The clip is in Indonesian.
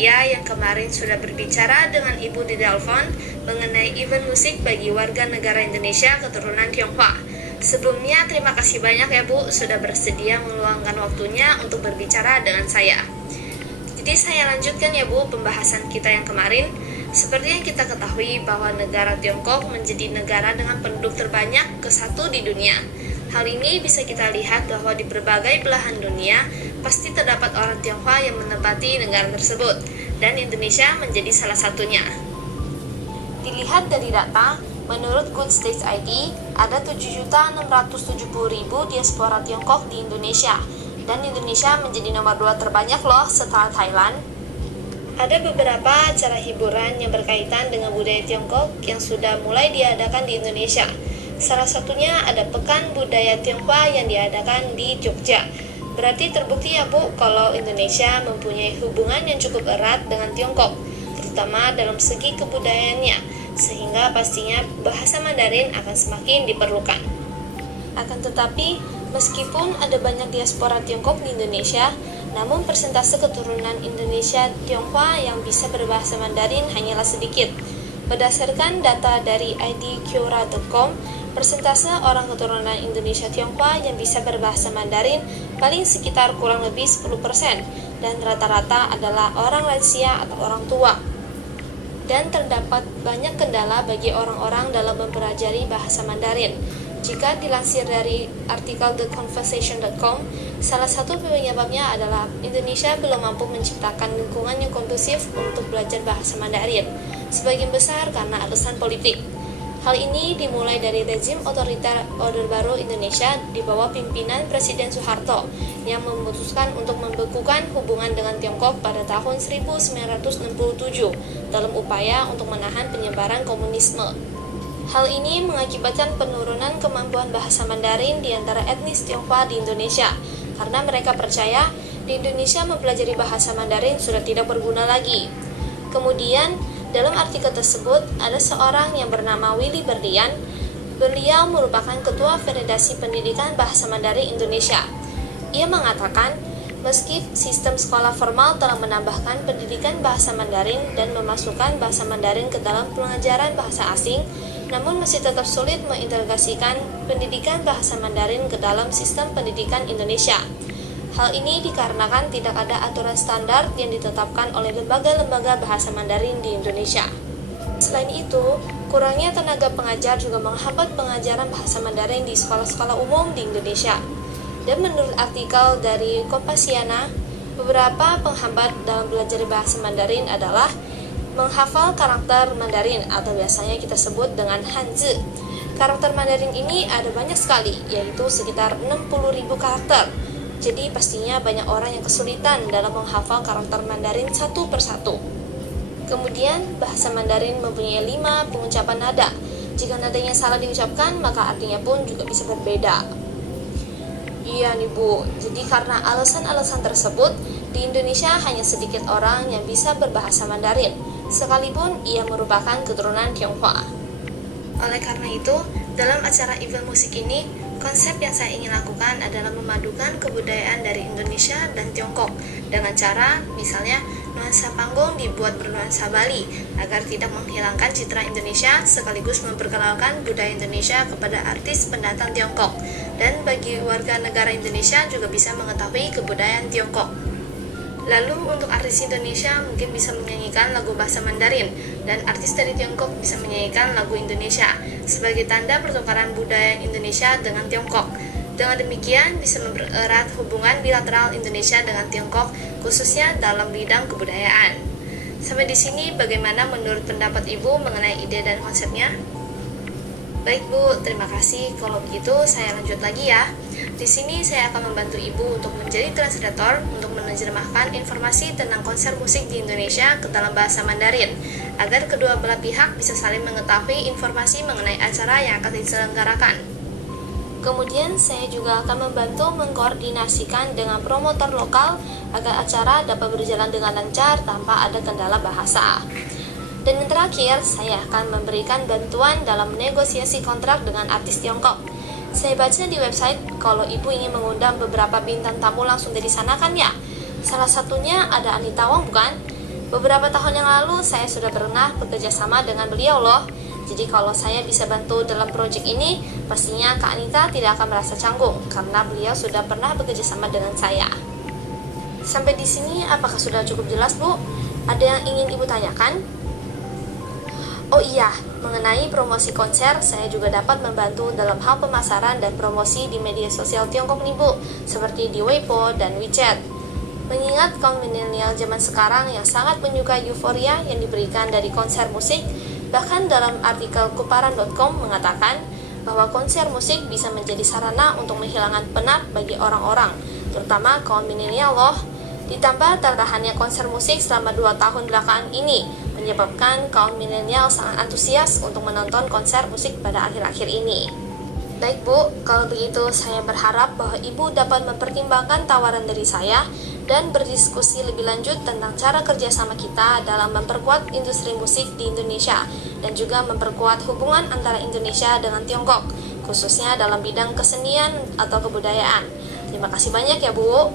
saya yang kemarin sudah berbicara dengan Ibu di telepon mengenai event musik bagi warga negara Indonesia keturunan Tionghoa. Sebelumnya terima kasih banyak ya Bu sudah bersedia meluangkan waktunya untuk berbicara dengan saya. Jadi saya lanjutkan ya Bu pembahasan kita yang kemarin. Seperti yang kita ketahui bahwa negara Tiongkok menjadi negara dengan penduduk terbanyak ke-1 di dunia. Hal ini bisa kita lihat bahwa di berbagai belahan dunia pasti terdapat orang Tionghoa yang menempati negara tersebut, dan Indonesia menjadi salah satunya. Dilihat dari data, menurut Good States ID, ada 7.670.000 diaspora Tiongkok di Indonesia, dan Indonesia menjadi nomor 2 terbanyak loh setelah Thailand. Ada beberapa acara hiburan yang berkaitan dengan budaya Tiongkok yang sudah mulai diadakan di Indonesia. Salah satunya ada Pekan Budaya Tionghoa yang diadakan di Jogja. Berarti terbukti ya Bu kalau Indonesia mempunyai hubungan yang cukup erat dengan Tiongkok, terutama dalam segi kebudayaannya, sehingga pastinya bahasa Mandarin akan semakin diperlukan. Akan tetapi, meskipun ada banyak diaspora Tiongkok di Indonesia, namun persentase keturunan Indonesia Tionghoa yang bisa berbahasa Mandarin hanyalah sedikit. Berdasarkan data dari idqra.com, persentase orang keturunan Indonesia Tionghoa yang bisa berbahasa Mandarin paling sekitar kurang lebih 10%, dan rata-rata adalah orang lansia atau orang tua. Dan terdapat banyak kendala bagi orang-orang dalam mempelajari bahasa Mandarin. Jika dilansir dari artikel theconversation.com, salah satu penyebabnya adalah Indonesia belum mampu menciptakan lingkungan yang kondusif untuk belajar bahasa Mandarin, sebagian besar karena alasan politik. Hal ini dimulai dari rezim otoriter Orde Baru Indonesia di bawah pimpinan Presiden Soeharto yang memutuskan untuk membekukan hubungan dengan Tiongkok pada tahun 1967 dalam upaya untuk menahan penyebaran komunisme. Hal ini mengakibatkan penurunan kemampuan bahasa Mandarin di antara etnis Tionghoa di Indonesia, karena mereka percaya di Indonesia mempelajari bahasa Mandarin sudah tidak berguna lagi. Kemudian, dalam artikel tersebut, ada seorang yang bernama Willy Berlian. Beliau merupakan Ketua Federasi Pendidikan Bahasa Mandarin Indonesia. Ia mengatakan, meski sistem sekolah formal telah menambahkan pendidikan bahasa Mandarin dan memasukkan bahasa Mandarin ke dalam pelajaran bahasa asing, namun masih tetap sulit mengintegrasikan pendidikan bahasa Mandarin ke dalam sistem pendidikan Indonesia. Hal ini dikarenakan tidak ada aturan standar yang ditetapkan oleh lembaga-lembaga bahasa Mandarin di Indonesia. Selain itu, kurangnya tenaga pengajar juga menghambat pengajaran bahasa Mandarin di sekolah-sekolah umum di Indonesia. Dan menurut artikel dari Kompasiana, beberapa penghambat dalam belajar bahasa Mandarin adalah menghafal karakter Mandarin atau biasanya kita sebut dengan Hanzi. Karakter Mandarin ini ada banyak sekali, yaitu sekitar 60.000 karakter. Jadi pastinya banyak orang yang kesulitan dalam menghafal karakter Mandarin satu persatu. Kemudian, bahasa Mandarin mempunyai 5 pengucapan nada. Jika nadanya salah diucapkan, maka artinya pun juga bisa berbeda. Iya nih Bu, jadi karena alasan-alasan tersebut, di Indonesia hanya sedikit orang yang bisa berbahasa Mandarin, sekalipun ia merupakan keturunan Tionghoa. Oleh karena itu, dalam acara event musik ini, konsep yang saya ingin lakukan adalah memadukan kebudayaan dari Indonesia dan Tiongkok dengan cara, misalnya, nuansa panggung dibuat bernuansa Bali agar tidak menghilangkan citra Indonesia sekaligus memperkenalkan budaya Indonesia kepada artis pendatang Tiongkok, dan bagi warga negara Indonesia juga bisa mengetahui kebudayaan Tiongkok. Lalu untuk artis Indonesia mungkin bisa menyanyikan lagu bahasa Mandarin, dan artis dari Tiongkok bisa menyanyikan lagu Indonesia sebagai tanda pertukaran budaya Indonesia dengan Tiongkok. Dengan demikian bisa mempererat hubungan bilateral Indonesia dengan Tiongkok, khususnya dalam bidang kebudayaan. Sampai di sini bagaimana menurut pendapat Ibu mengenai ide dan konsepnya? Baik Bu, terima kasih. Kalau begitu saya lanjut lagi ya. Di sini saya akan membantu Ibu untuk menjadi translator untuk menerjemahkan informasi tentang konser musik di Indonesia ke dalam bahasa Mandarin, agar kedua belah pihak bisa saling mengetahui informasi mengenai acara yang akan diselenggarakan. Kemudian saya juga akan membantu mengkoordinasikan dengan promotor lokal agar acara dapat berjalan dengan lancar tanpa ada kendala bahasa. Dan yang terakhir, saya akan memberikan bantuan dalam negosiasi kontrak dengan artis Tiongkok. Saya baca di website kalau Ibu ingin mengundang beberapa bintang tamu langsung dari sana kan ya? Salah satunya ada Anita Wong bukan? Beberapa tahun yang lalu saya sudah pernah bekerja sama dengan beliau loh. Jadi kalau saya bisa bantu dalam proyek ini, pastinya Kak Anita tidak akan merasa canggung karena beliau sudah pernah bekerja sama dengan saya. Sampai di sini apakah sudah cukup jelas, Bu? Ada yang ingin Ibu tanyakan? Oh iya, mengenai promosi konser, saya juga dapat membantu dalam hal pemasaran dan promosi di media sosial Tiongkok nih Bu, seperti di Weibo dan WeChat. Mengingat kaum milenial zaman sekarang yang sangat menyukai euforia yang diberikan dari konser musik, bahkan dalam artikel kuparan.com mengatakan bahwa konser musik bisa menjadi sarana untuk menghilangkan penat bagi orang-orang, terutama kaum milenial loh. Ditambah tertahannya konser musik selama 2 tahun belakangan ini menyebabkan kaum milenial sangat antusias untuk menonton konser musik pada akhir-akhir ini. Baik Bu, kalau begitu saya berharap bahwa Ibu dapat mempertimbangkan tawaran dari saya dan berdiskusi lebih lanjut tentang cara kerjasama kita dalam memperkuat industri musik di Indonesia dan juga memperkuat hubungan antara Indonesia dengan Tiongkok, khususnya dalam bidang kesenian atau kebudayaan. Terima kasih banyak ya Bu.